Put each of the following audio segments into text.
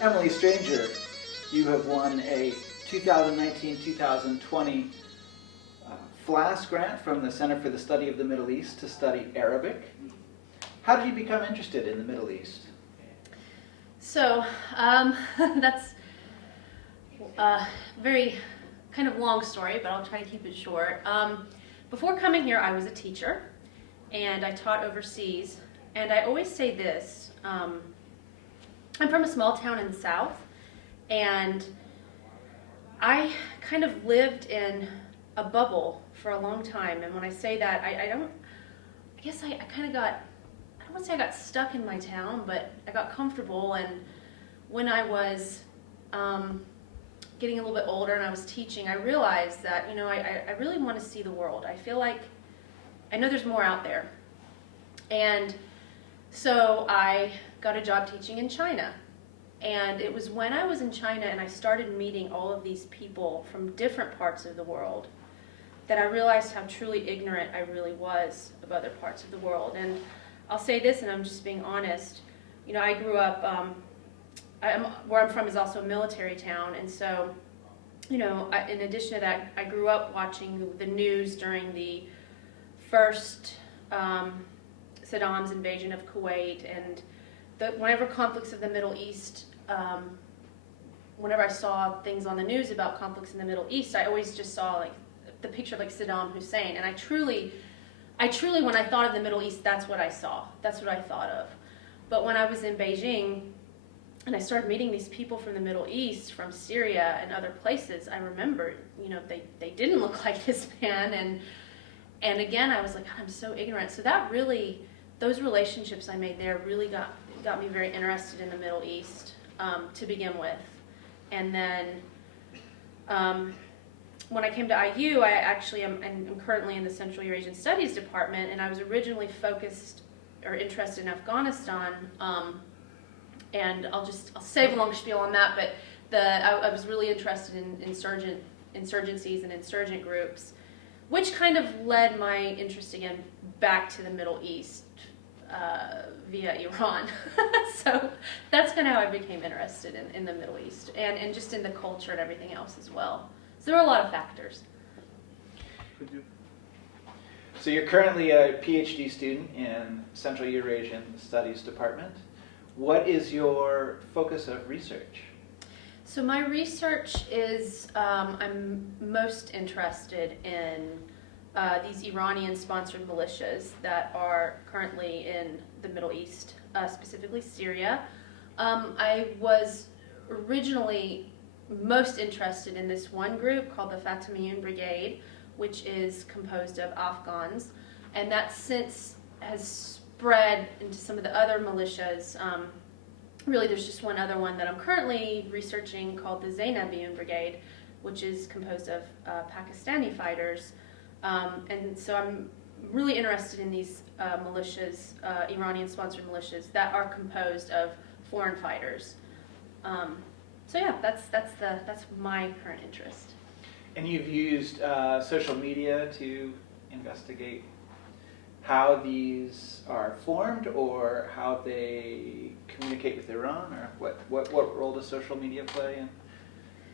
Emily Stranger, you have won a 2019-2020 FLAS grant from the Center for the Study of the Middle East to study Arabic. How did you become interested in the Middle East? So that's a very kind of long story, but I'll try to keep it short. Before coming here, I was a teacher, and I taught overseas. And I always say this, I'm from a small town in the South, and I kind of lived in a bubble for a long time. And when I say that, I kind of got, I don't want to say I got stuck in my town, but I got comfortable. And when I was getting a little bit older and I was teaching, I realized that, I really want to see the world. I feel like I know there's more out there. And so I got a job teaching in China. And it was when I was in China and I started meeting all of these people from different parts of the world that I realized how truly ignorant I really was of other parts of the world. And I'll say this, and I'm just being honest, I grew up, where I'm from is also a military town, and so, in addition to that, I grew up watching the news during the first Saddam's invasion of Kuwait, and whenever conflicts of the Middle East, whenever I saw things on the news about conflicts in the Middle East, I always just saw the picture of Saddam Hussein, and I truly, when I thought of the Middle East, that's what I saw. That's what I thought of. But when I was in Beijing, and I started meeting these people from the Middle East, from Syria and other places, I remembered, they didn't look like this man, and again, I was like, God, I'm so ignorant. So that really, those relationships I made there really got me very interested in the Middle East to begin with. And then when I came to IU, I'm currently in the Central Eurasian Studies department, and I was originally focused or interested in Afghanistan. And I'll save a long spiel on that, but I was really interested in insurgencies and insurgent groups, which kind of led my interest again back to the Middle East via Iran. So that's kind of how I became interested in the Middle East and just in the culture and everything else as well. So there were a lot of factors. So you're currently a PhD student in Central Eurasian Studies Department. What is your focus of research? So my research is, I'm most interested in these Iranian-sponsored militias that are currently in the Middle East, specifically Syria. I was originally most interested in this one group called the Fatimiyun Brigade, which is composed of Afghans, and that since has spread into some of the other militias. Really, there's just one other one that I'm currently researching called the Zainabiyun Brigade, which is composed of Pakistani fighters. And so I'm really interested in these militias, Iranian-sponsored militias, that are composed of foreign fighters. So yeah, that's my current interest. And you've used social media to investigate how these are formed or how they communicate with Iran, or what role does social media play in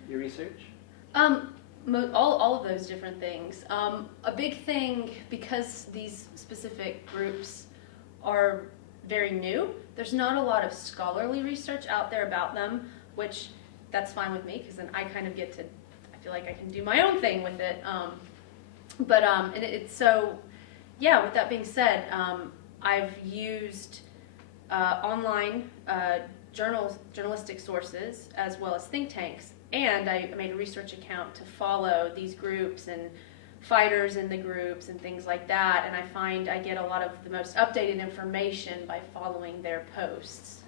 your research? All of those different things. A big thing, because these specific groups are very new, there's not a lot of scholarly research out there about them, which that's fine with me, because then I kind of get to, I feel like I can do my own thing with it. And it's so, yeah, with that being said, I've used online journalistic sources as well as think tanks, and I made a research account to follow these groups and fighters in the groups and things like that, and I find I get a lot of the most updated information by following their posts.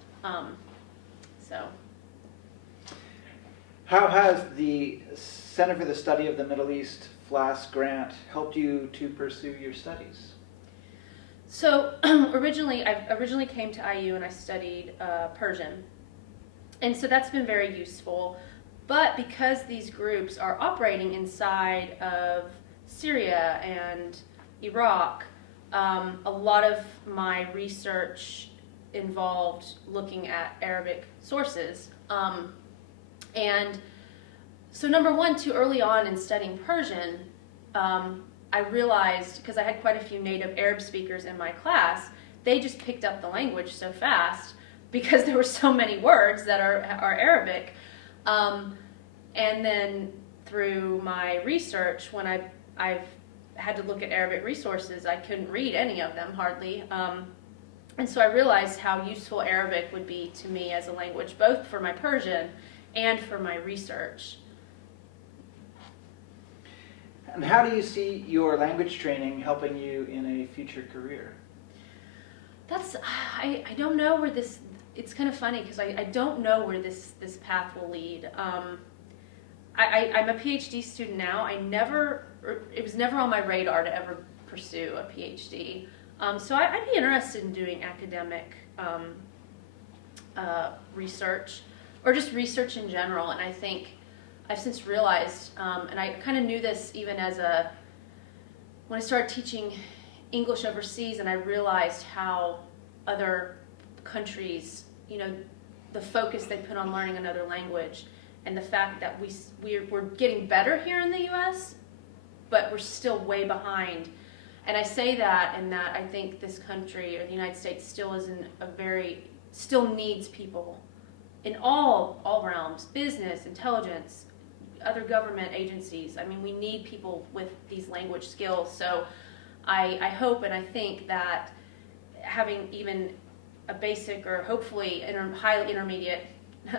So. How has the Center for the Study of the Middle East FLAS grant helped you to pursue your studies? So originally came to IU and I studied Persian, and so that's been very useful. But because these groups are operating inside of Syria and Iraq, a lot of my research involved looking at Arabic sources. And so number one, too early on in studying Persian, I realized, because I had quite a few native Arab speakers in my class, they just picked up the language so fast because there were so many words that are Arabic. And then through my research, when I've had to look at Arabic resources, I couldn't read any of them hardly. And so I realized how useful Arabic would be to me as a language, both for my Persian and for my research. And how do you see your language training helping you in a future career? I don't know where this, it's kind of funny because I don't know where this path will lead. I'm a PhD student now. It was never on my radar to ever pursue a PhD. So I'd be interested in doing academic research, or just research in general. And I think I've since realized, and I kind of knew this even when I started teaching English overseas, and I realized how other countries, the focus they put on learning another language, and the fact that we're getting better here in the U.S., but we're still way behind. And I say that in that I think this country, or the United States, still needs people in all realms: business, intelligence, other government agencies. I mean, we need people with these language skills. So I hope and I think that having even a basic, or hopefully highly intermediate,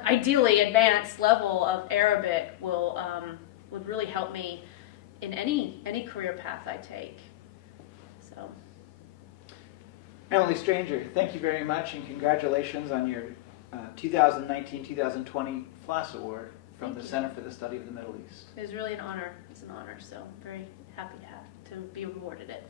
ideally advanced level of Arabic would really help me in any career path I take. So, Emily Stranger, thank you very much, and congratulations on your 2019-2020 FLAS Award from the Center for the Study of the Middle East. It was really an honor. It's an honor, so I'm very happy to be awarded it.